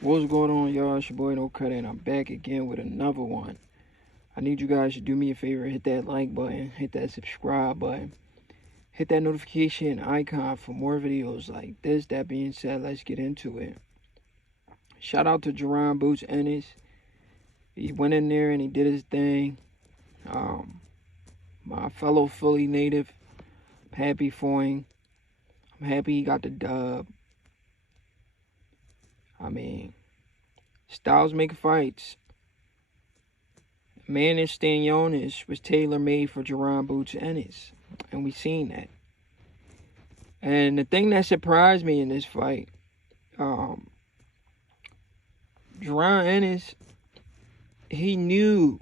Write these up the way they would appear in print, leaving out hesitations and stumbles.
What's going on, y'all? It's your boy No Cut, and I'm back again with another one. I need you guys to do me a favor, hit that like button, hit that subscribe button, hit that notification icon for more videos like this. That being said, let's get into it. Shout out to Jaron Ennis. He went in there and he did his thing. My fellow Philly native, I'm happy for him. I'm happy he got the dub. I mean, styles make fights. Man and Stanionis was tailor-made for Jaron Ennis, and we seen that. And the thing that surprised me in this fight, Jaron Ennis, he knew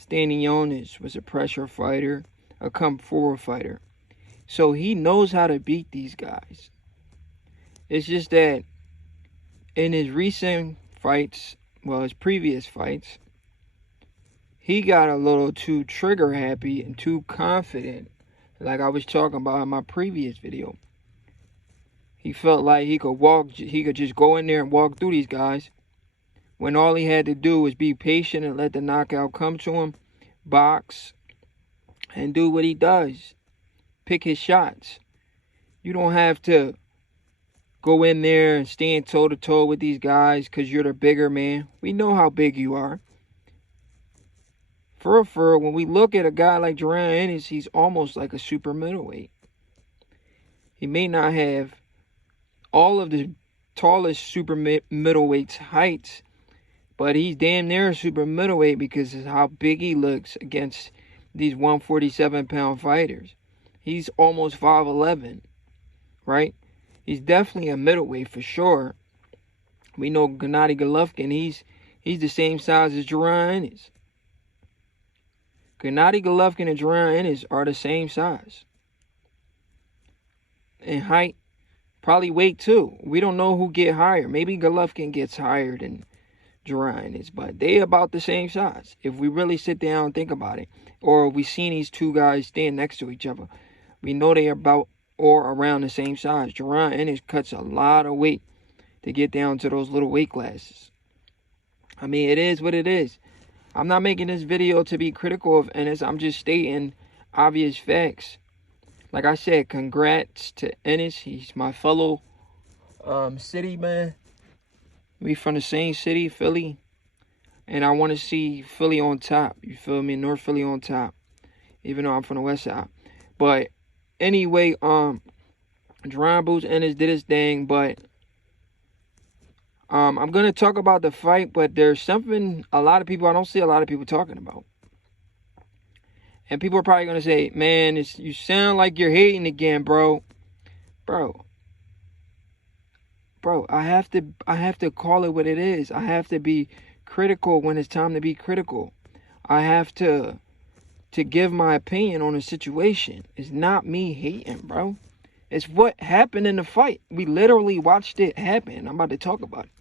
Stanionis was a pressure fighter, a come-forward fighter. So he knows how to beat these guys. It's just that in his recent fights, his previous fights, he got a little too trigger happy and too confident, like I was talking about in my previous video. He felt like he could just go in there and walk through these guys, when all he had to do was be patient and let the knockout come to him, box, and do what he does. Pick his shots. You don't have to go in there and stand toe-to-toe with these guys because you're the bigger man. We know how big you are. For real, when we look at a guy like Jaron Ennis, he's almost like a super middleweight. He may not have all of the tallest super middleweight's heights, but he's damn near a super middleweight because of how big he looks against these 147-pound fighters. He's almost 5'11", right? He's definitely a middleweight for sure. We know Gennady Golovkin, he's the same size as Jaron Ennis. Gennady Golovkin and Jaron Ennis are the same size. In height, probably weight too. We don't know who get higher. Maybe Golovkin gets higher than Jaron Ennis, but they about the same size. If we really sit down and think about it, or if we seen these two guys stand next to each other, we know they are about or around the same size. Jaron Ennis cuts a lot of weight to get down to those little weight classes. I mean, it is what it is. I'm not making this video to be critical of Ennis. I'm just stating obvious facts. Like I said, congrats to Ennis. He's my fellow city man. We from the same city, Philly. And I want to see Philly on top. You feel me? North Philly on top. Even though I'm from the west side. But anyway, Jaron Ennis did his thing, but I'm gonna talk about the fight, but there's something I don't see a lot of people talking about. And people are probably gonna say, man, you sound like you're hating again, bro. Bro, I have to call it what it is. I have to be critical when it's time to be critical. I have to give my opinion on a situation. It's not me hating, bro. It's what happened in the fight. We literally watched it happen. I'm about to talk about it.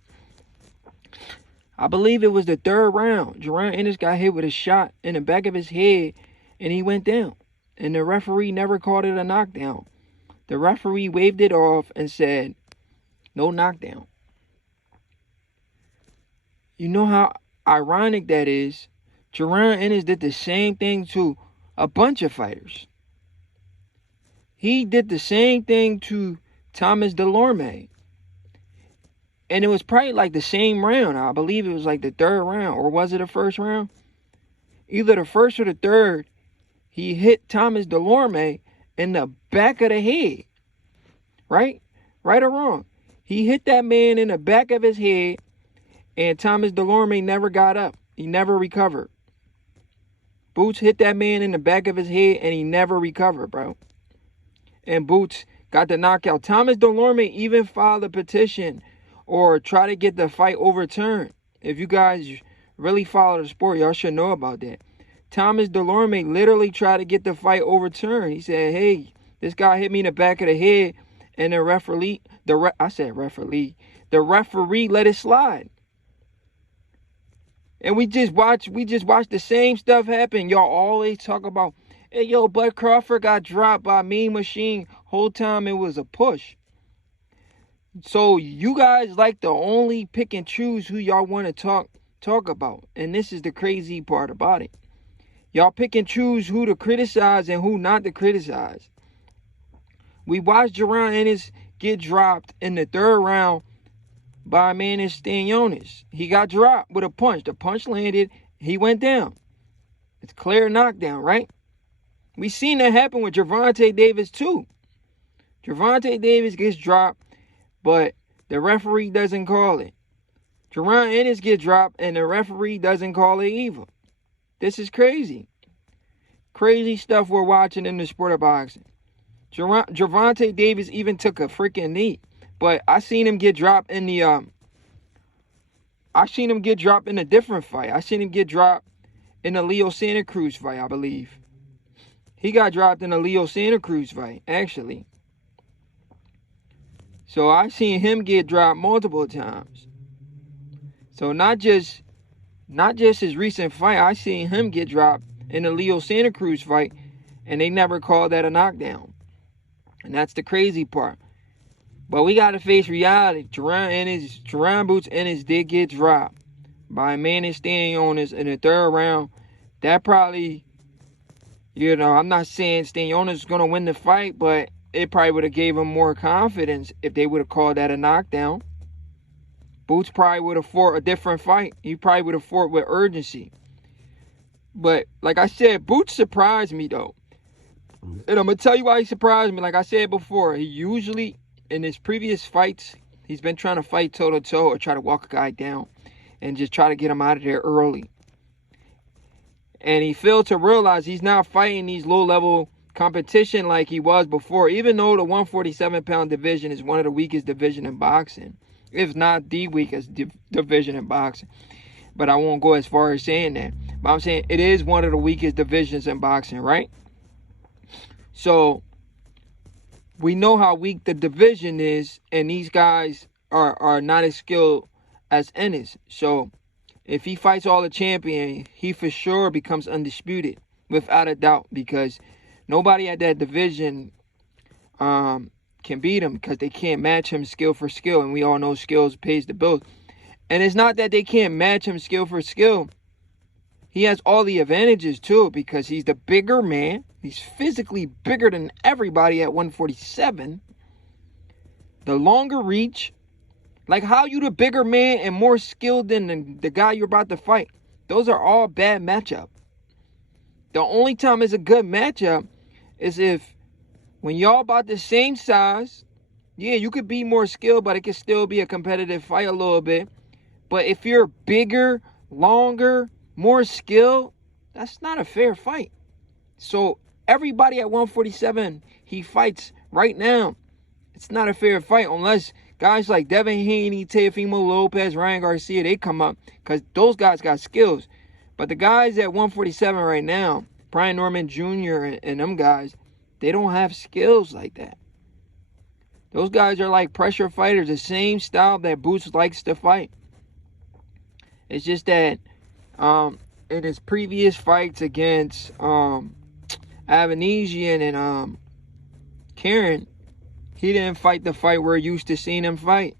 I believe it was the third round. Jaron Ennis got hit with a shot in the back of his head, and he went down. And the referee never called it a knockdown. The referee waved it off and said, no knockdown. You know how ironic that is? Jaron Ennis did the same thing to a bunch of fighters. He did the same thing to Thomas Delorme. And it was probably like the same round. I believe it was like the third round. Or was it the first round? Either the first or the third. He hit Thomas Delorme in the back of the head. Right? Right or wrong? He hit that man in the back of his head. And Thomas Delorme never got up. He never recovered. Boots hit that man in the back of his head and he never recovered, bro. And Boots got the knockout. Thomas Delorme even filed a petition or try to get the fight overturned. If you guys really follow the sport, y'all should know about that. Thomas Delorme literally tried to get the fight overturned. He said, hey, this guy hit me in the back of the head, and the referee let it slide. And we just watched the same stuff happen. Y'all always talk about, hey, yo, Bud Crawford got dropped by Mean Machine. Whole time it was a push. So you guys like to only pick and choose who y'all want to talk about. And this is the crazy part about it. Y'all pick and choose who to criticize and who not to criticize. We watched Jaron Ennis get dropped in the third round by a man in Stanionis. He got dropped with a punch. The punch landed. He went down. It's clear knockdown, right? We seen that happen with Gervonta Davis too. Gervonta Davis gets dropped, but the referee doesn't call it. Jaron Ennis gets dropped, and the referee doesn't call it either. This is crazy. Crazy stuff we're watching in the sport of boxing. Gervonta Davis even took a freaking knee, but I seen him get dropped in the I seen him get dropped in a different fight. I seen him get dropped in the Leo Santa Cruz fight, I believe. He got dropped in the Leo Santa Cruz fight, actually. So I seen him get dropped multiple times. So not just his recent fight, I seen him get dropped in the Leo Santa Cruz fight, and they never called that a knockdown. And that's the crazy part. But we got to face reality. Jaron Boots Ennis did get dropped by a man in Stanionis in the third round. That probably, I'm not saying Stanionis is going to win the fight, but it probably would have gave him more confidence if they would have called that a knockdown. Boots probably would have fought a different fight. He probably would have fought with urgency. But like I said, Boots surprised me though. And I'm going to tell you why he surprised me. Like I said before, he usually, in his previous fights, he's been trying to fight toe-to-toe or try to walk a guy down and just try to get him out of there early. And he failed to realize he's not fighting these low-level competition like he was before, even though the 147-pound division is one of the weakest divisions in boxing, if not the weakest division in boxing. But I won't go as far as saying that. But I'm saying it is one of the weakest divisions in boxing, right? So we know how weak the division is, and these guys are not as skilled as Ennis. So if he fights all the champion, he for sure becomes undisputed, without a doubt, because nobody at that division can beat him, because they can't match him skill for skill, and we all know skills pays the bills. And it's not that they can't match him skill for skill. He has all the advantages too, because he's the bigger man. He's physically bigger than everybody at 147. The longer reach. Like, how you the bigger man and more skilled than the guy you're about to fight? Those are all bad matchup. The only time it's a good matchup is if when y'all about the same size, yeah, you could be more skilled, but it could still be a competitive fight a little bit. But if you're bigger, longer, more skilled, that's not a fair fight. So everybody at 147 he fights right now, it's not a fair fight unless guys like Devin Haney, Teofimo Lopez, Ryan Garcia, they come up, because those guys got skills. But the guys at 147 right now, Brian Norman Jr. and them guys, they don't have skills like that. Those guys are like pressure fighters, the same style that Boots likes to fight. It's just that in his previous fights against Avanesian and Karen, he didn't fight the fight we're used to seeing him fight,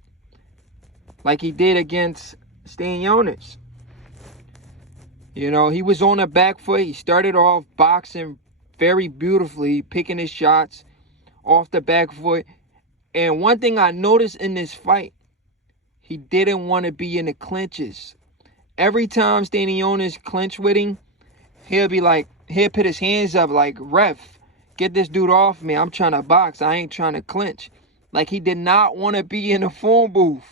like he did against Stanionis. He was on the back foot. He started off boxing very beautifully, picking his shots off the back foot. And one thing I noticed in this fight, he didn't want to be in the clinches. Every time Stanionis clinched with him, he'll put his hands up like, ref, get this dude off me. I'm trying to box. I ain't trying to clinch. Like, he did not want to be in the phone booth.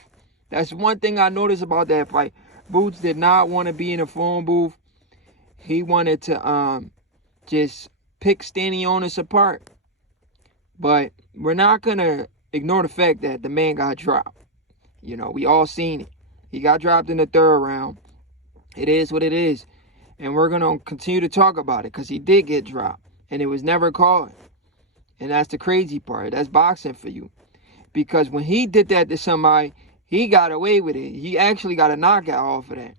That's one thing I noticed about that fight. Boots did not want to be in the phone booth. He wanted to just pick Stanionis apart. But we're not going to ignore the fact that the man got dropped. We all seen it. He got dropped in the third round. It is what it is. And we're going to continue to talk about it, because he did get dropped. And it was never called. And that's the crazy part. That's boxing for you. Because when he did that to somebody, he got away with it. He actually got a knockout off of that.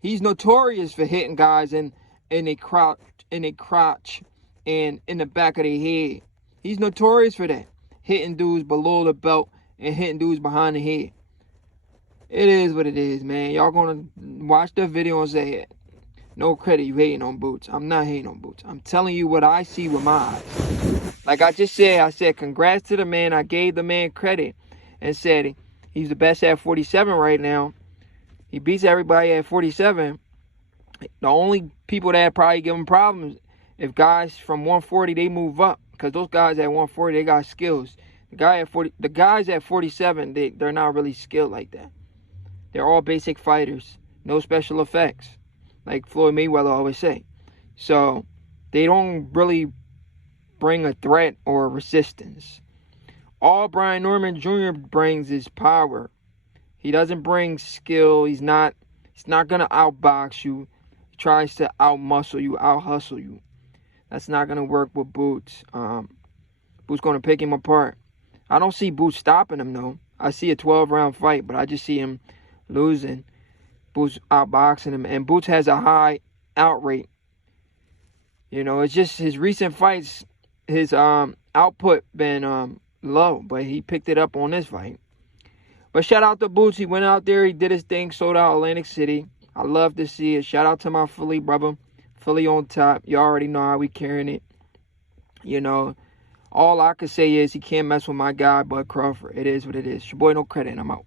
He's notorious for hitting guys in a crotch and in the back of their head. He's notorious for that. Hitting dudes below the belt and hitting dudes behind the head. It is what it is, man. Y'all gonna watch the video and say, no credit, you hating on Boots. I'm not hating on Boots. I'm telling you what I see with my eyes. Like I just said, I said congrats to the man. I gave the man credit and said he's the best at 47 right now. He beats everybody at 47. The only people that probably give him problems if guys from 140 they move up, because those guys at 140 they got skills. The guys at 47 they're not really skilled like that. They're all basic fighters, no special effects, like Floyd Mayweather always say. So they don't really bring a threat or resistance. All Brian Norman Jr. brings is power. He doesn't bring skill. He's not gonna outbox you. He tries to outmuscle you, out-hustle you. That's not gonna work with Boots. Boots gonna pick him apart. I don't see Boots stopping him though. I see a 12-round fight, but I just see him losing. Boots outboxing him, and Boots has a high out rate. You know, it's just his recent fights, his output been low, but he picked it up on this fight. But shout out to Boots. He went out there, he did his thing, sold out Atlantic City. I love to see it. Shout out to my Philly brother. Philly on top. You already know how we carrying it. You know, all I could say is he can't mess with my guy, Bud Crawford. It is what it is. Your boy No Credit, and I'm out.